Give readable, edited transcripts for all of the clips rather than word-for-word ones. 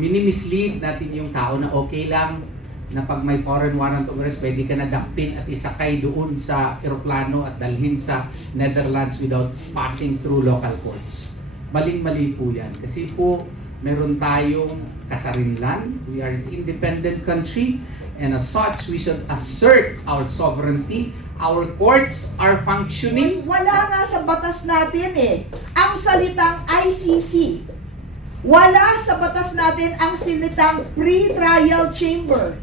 Minimislead natin yung tao na okay lang na pag may foreign warrant of arrest, pwede ka na dakpin at isakay doon sa eroplano at dalhin sa Netherlands without passing through local courts. Maling-mali po yan. Kasi po, meron tayong kasarinlan. We are an independent country and as such, we should assert our sovereignty. Our courts are functioning. Wala nga sa batas natin ang salitang ICC. Wala sa batas natin ang sinitang pre-trial chamber.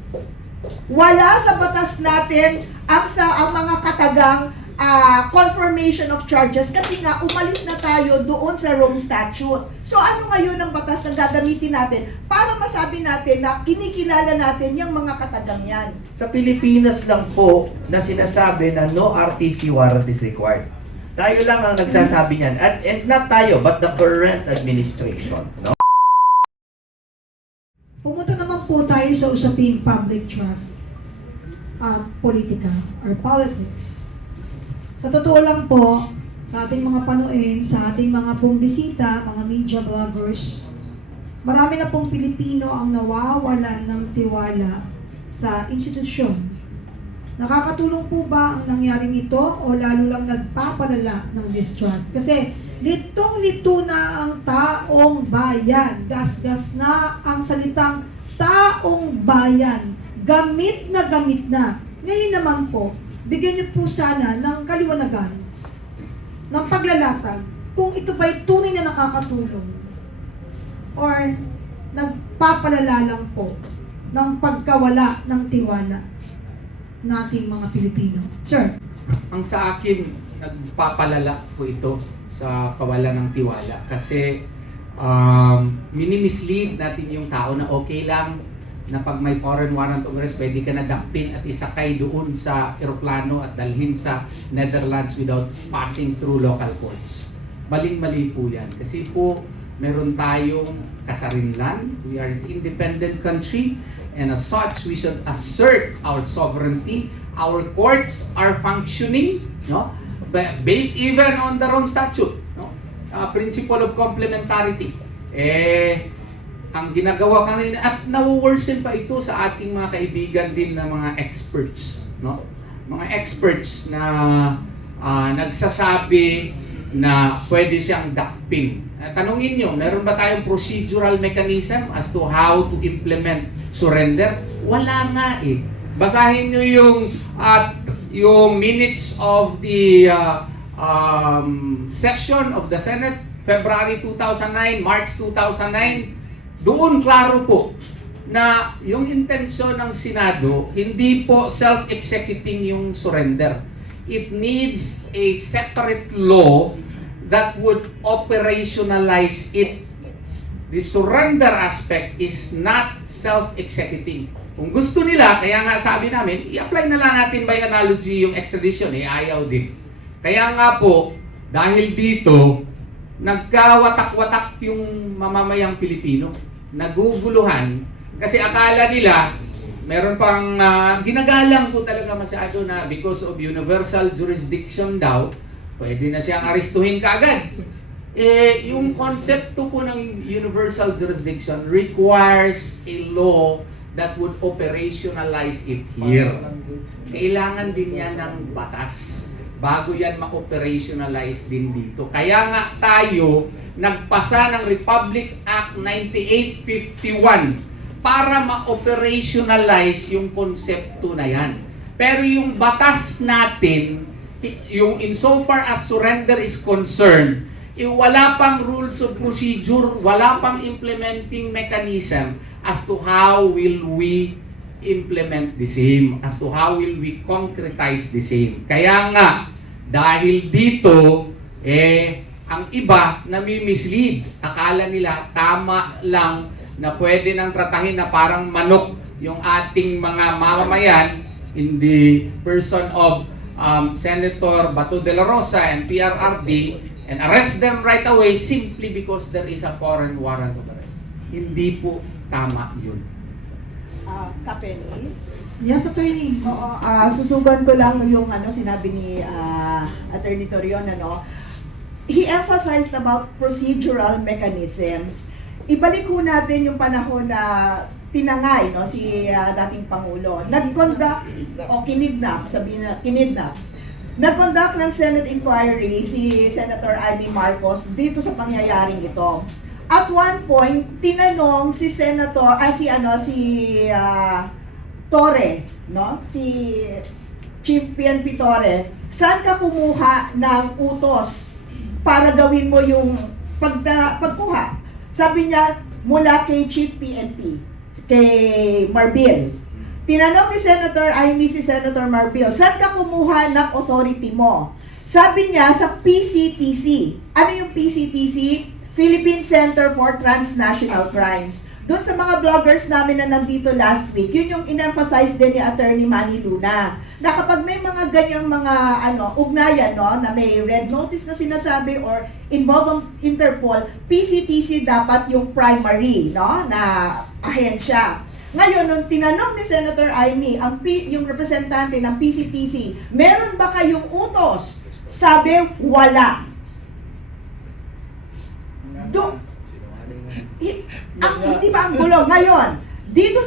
Wala sa batas natin ang mga katagang confirmation of charges kasi nga umalis na tayo doon sa Rome Statute. So ano ngayon ang batas na gagamitin natin para masabi natin na kinikilala natin yung mga katagang yan? Sa Pilipinas lang po na sinasabi na no RTC warrant is required. Tayo lang ang nagsasabi niyan. And not tayo, but the current administration. No? Pumunta naman po tayo sa usaping public trust at politika or politics. Sa totoo lang po, sa ating mga panuin, sa ating mga bumbisita, mga media bloggers, marami na pong Pilipino ang nawawalan ng tiwala sa institusyon. Nakakatulong po ba ang nangyaring ito o lalo lang nagpapalala ng distrust? Kasi litong-lito na ang taong bayan. Gas-gas na ang salitang taong bayan. Gamit na gamit na. Ngayon naman po, bigyan niyo po sana ng kaliwanagan, ng paglalatag, kung ito ba'y tunay na nakakatulong or nagpapalala lang po ng pagkawala ng tiwala nating mga Pilipino. Sir? Ang sa akin, nagpapalala po ito sa kawalan ng tiwala kasi minimislead natin yung tao na okay lang na pag may foreign warrant of arrest, pwede ka na dakpin at isakay doon sa eroplano at dalhin sa Netherlands without passing through local courts. Maling-mali po yan. Kasi po, meron tayong kasarinlan. We are an independent country and as such, we should assert our sovereignty. Our courts are functioning, no? Based even on the Rome Statute, no? Principle of complementarity. Ang ginagawa kanina at nawo-worsen pa ito sa ating mga kaibigan din na mga experts, no? Mga experts na nagsasabi na pwede siyang dakpin. Tanungin nyo, meron ba tayong procedural mechanism as to how to implement surrender? Wala nga eh. Basahin nyo yung minutes of the session of the Senate, February 2009, March 2009. Doon klaro po na yung intensyon ng Senado, hindi po self-executing yung surrender. It needs a separate law that would operationalize it. The surrender aspect is not self-executing. Kung gusto nila, kaya nga sabi namin, i-apply na lang natin by analogy yung extradition, ayaw din. Kaya nga po, dahil dito, nagkawatak-watak yung mamamayang Pilipino. Naguguluhan. Kasi akala nila, meron pang ginagalang po talaga masyado na because of universal jurisdiction daw, pwede na siyang aristuhin kaagad. Yung konsepto po ng universal jurisdiction requires a law that would operationalize it here. Kailangan din yan ng batas bago yan ma-operationalize din dito. Kaya nga tayo nagpasa ng Republic Act 9851 para ma-operationalize yung konsepto na yan. Pero yung batas natin, yung insofar as surrender is concerned, wala pang rules of procedure, wala pang implementing mechanism as to how will we implement the same, as to how will we concretize the same. Kaya nga, dahil dito, ang iba nami-mislead. Akala nila tama lang na pwede nang tratahin na parang manok yung ating mga mamamayan in the person of Senator Bato de la Rosa and PRRD and arrest them right away simply because there is a foreign warrant of arrest. Hindi po tama yun. Kapeni? Yes, attorney. Oo, susugan ko lang yung sinabi ni Attorney Torion, He emphasized about procedural mechanisms. ibalik ho natin yung panahon na tinangay, no, si dating Pangulo. Nag-conduct o kinidnap, sabihin na kinidnap. Nag-conduct ng Senate inquiry si Senator Amy Marcos dito sa pangyayaring ito. At one point, tinanong si Senator, Torre, no? Si Chief PNP Torre, saan ka kumuha ng utos para gawin mo yung pagkuha? Sabi niya, mula kay Chief PNP, kay Marbil. Tinanong ni Senator Amy si Senator Marbil, saan ka kumuha ng authority mo? Sabi niya, sa PCTC. Ano yung PCTC? Philippine Center for Transnational Crimes. Doon sa mga vloggers namin na nandito last week, yun yung in-emphasize din ni Attorney Manny Luna, na kapag may mga ganyang mga ugnayan, no, na may red notice na sinasabi or involve ang Interpol, PCTC dapat yung primary, no, na ahensya. Ngayon, nung tinanong ni Senator Amy, yung representante ng PCTC, meron ba kayong utos? Sabi, wala. Hindi ba ang gulo? Ngayon, dito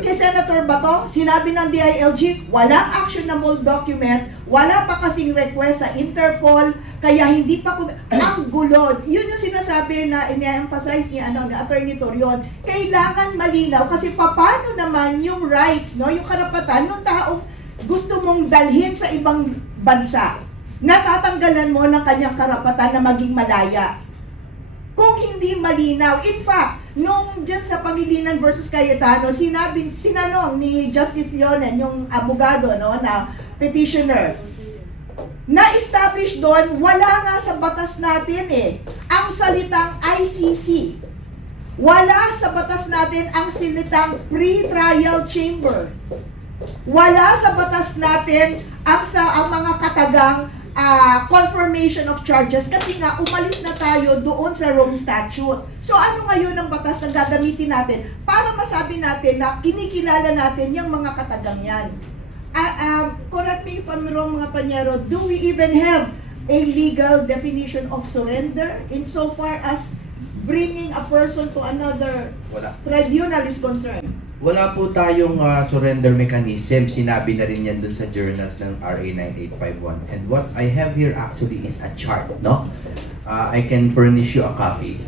kay Senator Bato, sinabi ng DILG, walang actionable document, wala pa kasing request sa Interpol, kaya hindi pa ang gulo. Yun yung sinasabi na ina-emphasize ni Attorney Torion. Kailangan malinaw kasi paano naman yung rights, no, yung karapatan ng taong gusto mong dalhin sa ibang bansa, natatanggalan mo ng kanyang karapatan na maging malaya. Kung hindi malinaw. In fact, nung dyan sa Pangilinan versus Cayetano, tinanong ni Justice Leonen, yung abogado, no, na petitioner, na-establish doon, wala nga sa batas natin ang salitang ICC. Wala sa batas natin ang salitang pre-trial chamber. Wala sa batas natin ang mga katagang confirmation of charges kasi nga umalis na tayo doon sa Rome Statute. So ano ngayon ang batas na gagamitin natin para masabi natin na kinikilala natin yung mga katagang yan? Correct me if I'm wrong, mga Panyero, do we even have a legal definition of surrender insofar as bringing a person to another Wala. tribunal is concerned? Wala po tayong surrender mechanism. Sinabi na rin yan dun sa journals ng RA 9851. And what I have here actually is a chart, no? I can furnish you a copy.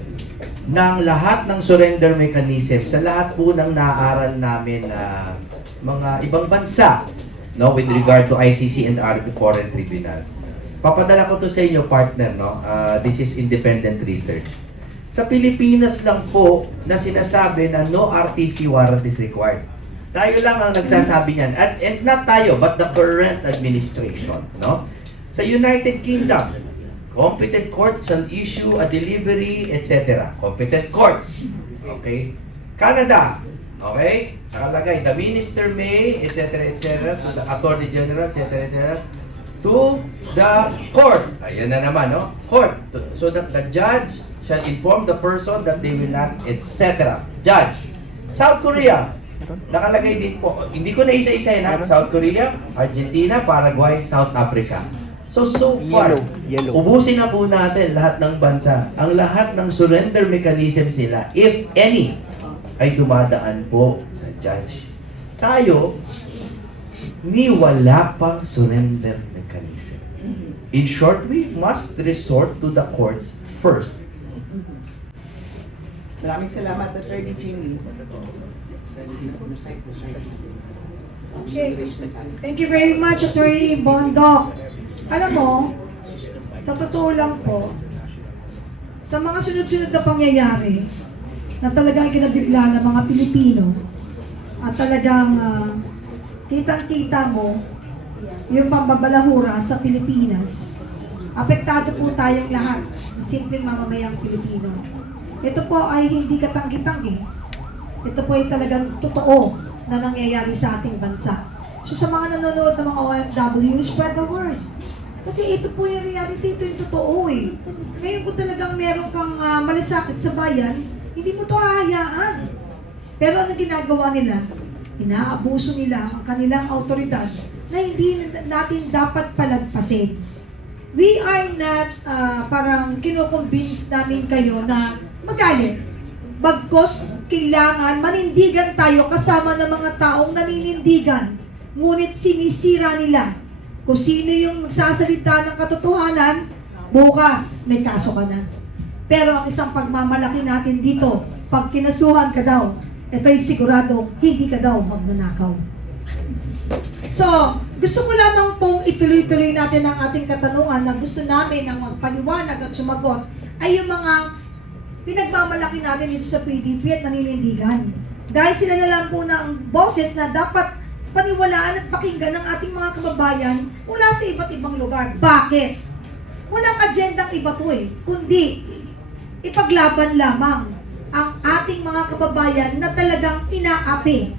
Ng lahat ng surrender mechanism, sa lahat po ng naaaral namin mga ibang bansa, no, with regard to ICC and other foreign tribunals. Papadala ko to sa inyo, partner, no? This is independent research. Sa Pilipinas lang po na sinasabi na no RTC warrant is required. Tayo lang ang nagsasabi niyan. And not tayo, but the current administration. No? Sa United Kingdom, competent court shall issue a delivery, etc. Competent court. Okay? Canada, okay? Nakalagay, the minister may, etc., etc., to the attorney general, etc., etc., to the court. Ayan na naman, no? Court. So that the judge shall inform the person that they will not, etc. Judge. South Korea. Nakalagay din po. Hindi ko na isa-isahin ha. South Korea, Argentina, Paraguay, South Africa. So far, ubusin na po natin lahat ng bansa. Ang lahat ng surrender mechanisms nila, if any, ay dumadaan po sa judge. Tayo, ni wala pang surrender mechanism. In short, we must resort to the courts first. Maraming salamat, Attorney Jimmy. Okay. Thank you very much, Attorney Bondok. Alam mo, sa totoo lang po, sa mga sunod-sunod na pangyayari na talagang kinabigla ng mga Pilipino at talagang kitang-kita mo yung pambabalahura sa Pilipinas, apektado po tayong lahat, simpleng mamamayang Pilipino. Ito po ay hindi katanggi-tanggi. Ito po ay talagang totoo na nangyayari sa ating bansa. So sa mga nanonood ng mga OFW, spread the word. Kasi ito po yung reality, ito yung totoo eh. Ngayon kung talagang meron kang malasakit sa bayan, hindi mo ito hahayaan. Pero ano ginagawa nila? Inaabuso nila ang kanilang autoridad na hindi natin dapat palagpasin. We are not parang kinoconvince namin kayo na magalit. Bagkos, kailangan manindigan tayo kasama ng mga taong naninindigan. Ngunit sinisira nila. Kung sino yung nagsasalita ng katotohanan, bukas may kaso ka na. Pero ang isang pagmamalaki natin dito, pag kinasuhan ka daw, ito'y sigurado, hindi ka daw magnanakaw. So, gusto ko lamang pong ituloy-tuloy natin ang ating katanungan na gusto namin ang magpaliwanag at sumagot ay yung mga pinagmamalaki natin dito sa PDP at naninindigan. Dahil sila na lang po na ang boses na dapat paniwalaan at pakinggan ng ating mga kababayan mula sa iba't ibang lugar. Bakit? Walang agendang iba to kundi ipaglaban lamang ang ating mga kababayan na talagang inaapi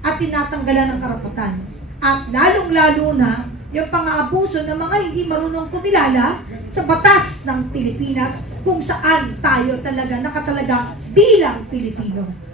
at tinatanggalan ng karapatan. At lalong-lalo na yung pang-aabuso ng mga hindi marunong kumilala sa batas ng Pilipinas kung saan tayo talaga nakatalaga bilang Pilipino.